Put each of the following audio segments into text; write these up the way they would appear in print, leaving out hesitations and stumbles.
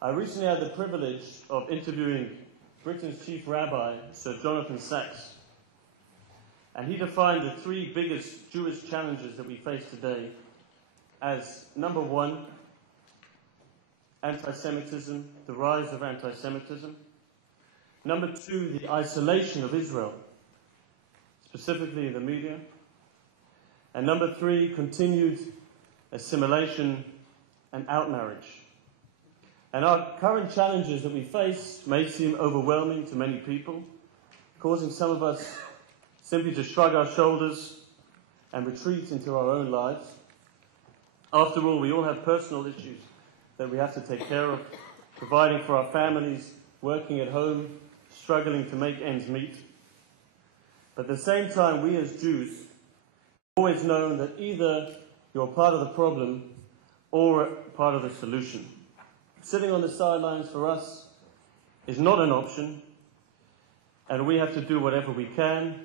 I recently had the privilege of interviewing Britain's chief rabbi, Sir Jonathan Sacks, and he defined the three biggest Jewish challenges that we face today as, number one, anti-Semitism, the rise of anti-Semitism. Number two, the isolation of Israel, specifically in the media. And number three, continued assimilation and outmarriage. And our current challenges that we face may seem overwhelming to many people, causing some of us simply to shrug our shoulders and retreat into our own lives. After all, we all have personal issues that we have to take care of, providing for our families, working at home, struggling to make ends meet. But at the same time, we as Jews have always known that either you're part of the problem or part of the solution. Sitting on the sidelines for us is not an option, and we have to do whatever we can,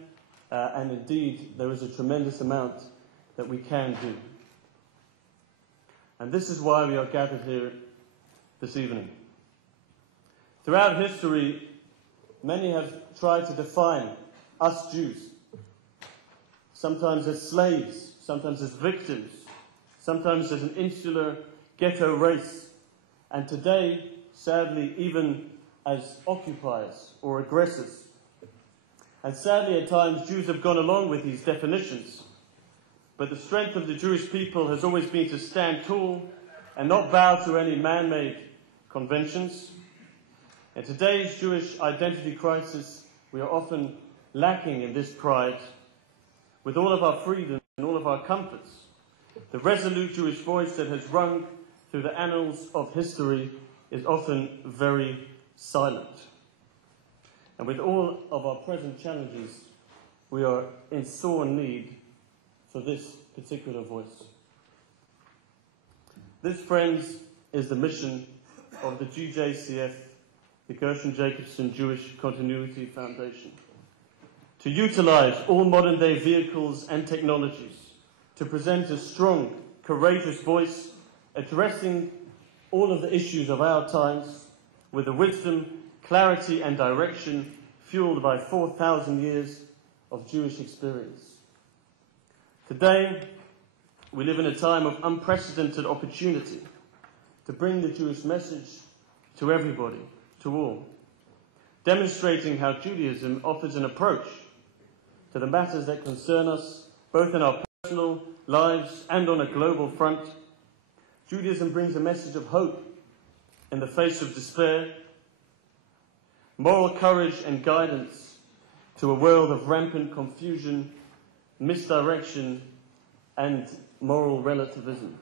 and indeed there is a tremendous amount that we can do. And this is why we are gathered here this evening. Throughout history, many have tried to define us Jews, sometimes as slaves, sometimes as victims, sometimes as an insular ghetto race, and today, sadly, even as occupiers or aggressors. And sadly, at times, Jews have gone along with these definitions. But the strength of the Jewish people has always been to stand tall and not bow to any man-made conventions. In today's Jewish identity crisis, we are often lacking in this pride. With all of our freedom and all of our comforts, the resolute Jewish voice that has rung through the annals of history is often very silent. And with all of our present challenges, we are in sore need for this particular voice. This, friends, is the mission of the GJCF, the Gershon Jacobson Jewish Continuity Foundation, to utilize all modern-day vehicles and technologies to present a strong, courageous voice addressing all of the issues of our times with the wisdom, clarity and direction fueled by 4,000 years of Jewish experience. Today, we live in a time of unprecedented opportunity to bring the Jewish message to everybody, to all, demonstrating how Judaism offers an approach to the matters that concern us, both in our personal lives and on a global front. Judaism brings a message of hope in the face of despair, moral courage and guidance to a world of rampant confusion, misdirection, and moral relativism.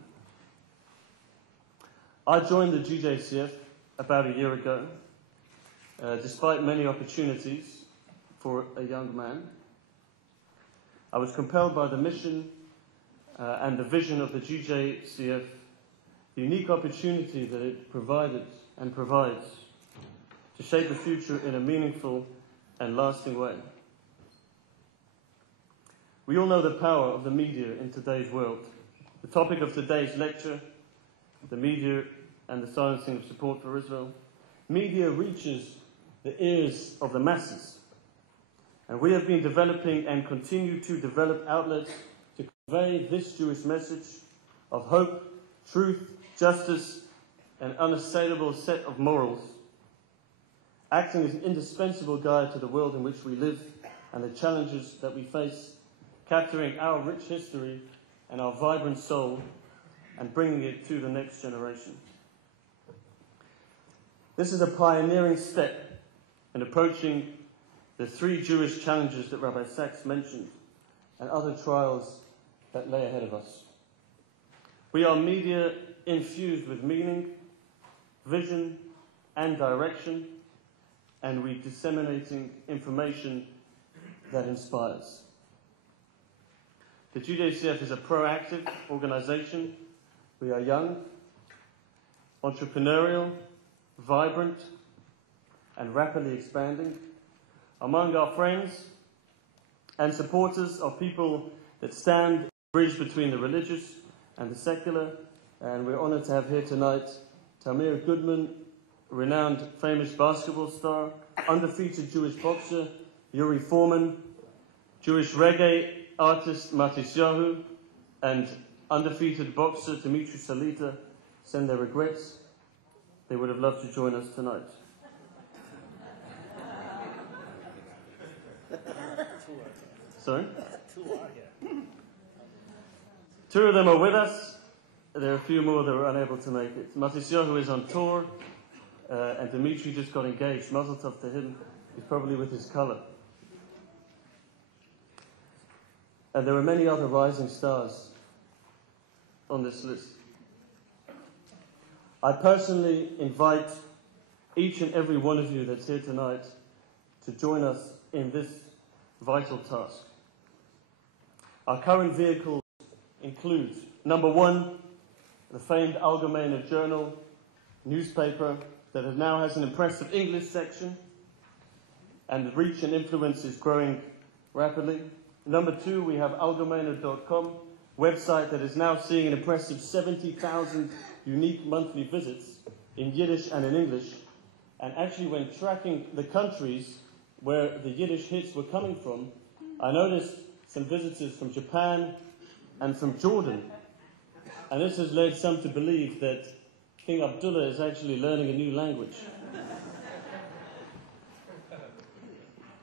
I joined the GJCF about a year ago, despite many opportunities for a young man. I was compelled by the mission and the vision of the GJCF, the unique opportunity that it provided and provides to shape the future in a meaningful and lasting way. We all know the power of the media in today's world. The topic of today's lecture, the media and the silencing of support for Israel. Media reaches the ears of the masses. And we have been developing and continue to develop outlets to convey this Jewish message of hope, truth, justice, and unassailable set of morals, acting as an indispensable guide to the world in which we live and the challenges that we face, capturing our rich history and our vibrant soul and bringing it to the next generation. This is a pioneering step in approaching the three Jewish challenges that Rabbi Sacks mentioned and other trials that lay ahead of us. We are media infused with meaning, vision, and direction, and we're disseminating information that inspires. The GJCF is a proactive organization. We are young, entrepreneurial, vibrant, and rapidly expanding. Among our friends and supporters are people that stand bridge between the religious and the secular, and we're honoured to have here tonight Tamir Goodman, renowned famous basketball star, undefeated Jewish boxer Yuri Foreman, Jewish reggae artist Matisyahu, and undefeated boxer Dimitri Salita send their regrets. They would have loved to join us tonight. Sorry? Two of them are with us. There are a few more that were unable to make it. Matisyahu is on tour, and Dimitri just got engaged. Mazel tov to him. He's probably with his colour. And there are many other rising stars on this list. I personally invite each and every one of you that's here tonight to join us in this vital task. Our current vehicles include, number one, the famed Algemeiner journal, newspaper that now has an impressive English section, and the reach and influence is growing rapidly. Number two, we have Algemeiner.com, website that is now seeing an impressive 70,000 unique monthly visits in Yiddish and in English. And actually, when tracking the countries where the Yiddish hits were coming from, I noticed some visitors from Japan and from Jordan. And this has led some to believe that King Abdullah is actually learning a new language.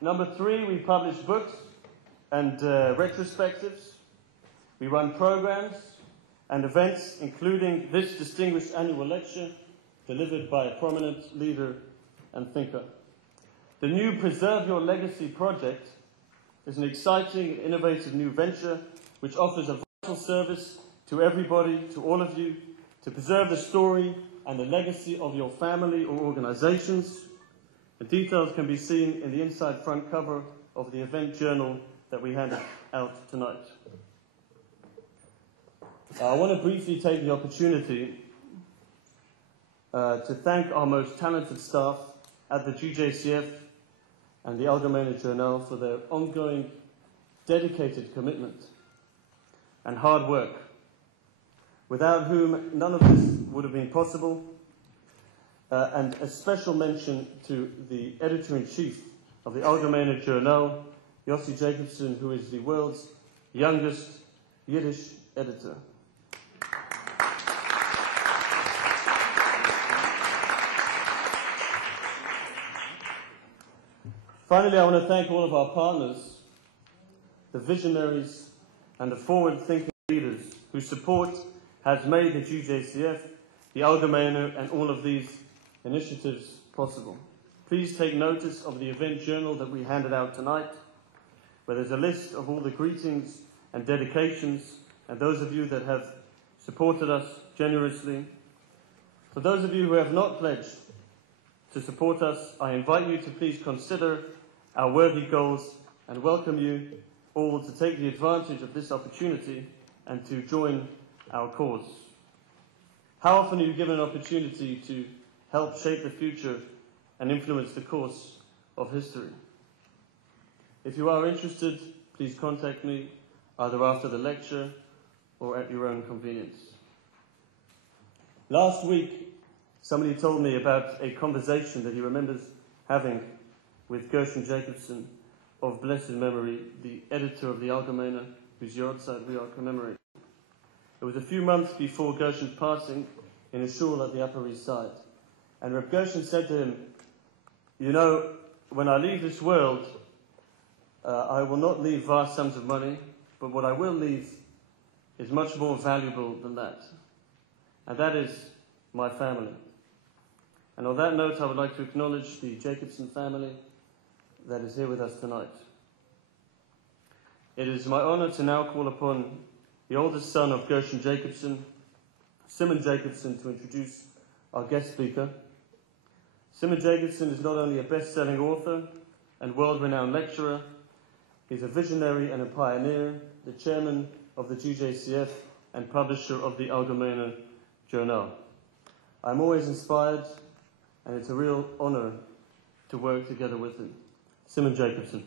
Number three, we publish books and retrospectives. We run programs and events, including this distinguished annual lecture delivered by a prominent leader and thinker. The new Preserve Your Legacy project is an exciting, innovative new venture which offers a vital service to everybody, to all of you, to preserve the story and the legacy of your family or organizations. The details can be seen in the inside front cover of the event journal that we handed out tonight. I want to briefly take the opportunity to thank our most talented staff at the GJCF and the Algemeiner Journal for their ongoing dedicated commitment and hard work, without whom none of this would have been possible. And a special mention to the editor-in-chief of the Algemeiner Journal, Yossi Jacobson, who is the world's youngest Yiddish editor. Finally, I want to thank all of our partners, the visionaries and the forward-thinking leaders whose support has made the GJCF, the Algemeiner, and all of these initiatives possible. Please take notice of the event journal that we handed out tonight, where there's a list of all the greetings and dedications, and those of you that have supported us generously. For those of you who have not pledged to support us, I invite you to please consider our worthy goals and welcome you all to take the advantage of this opportunity and to join our cause. How often are you given an opportunity to help shape the future and influence the course of history? If you are interested, please contact me either after the lecture or at your own convenience. Last week, somebody told me about a conversation that he remembers having with Gershon Jacobson of blessed memory, the editor of the Algemeiner, whose yahrzeit we are commemorating. It was a few months before Gershon's passing in a shul at the Upper East Side. And Reb Gershon said to him, "You know, when I leave this world, I will not leave vast sums of money, but what I will leave is much more valuable than that. And that is my family." And on that note, I would like to acknowledge the Jacobson family that is here with us tonight. It is my honor to now call upon the oldest son of Gershon Jacobson, Simon Jacobson, to introduce our guest speaker. Simon Jacobson is not only a best-selling author and world-renowned lecturer, he's a visionary and a pioneer, the chairman of the GJCF and publisher of the Algemeiner Journal. I'm always inspired, and it's a real honor to work together with him. Simon Jacobson.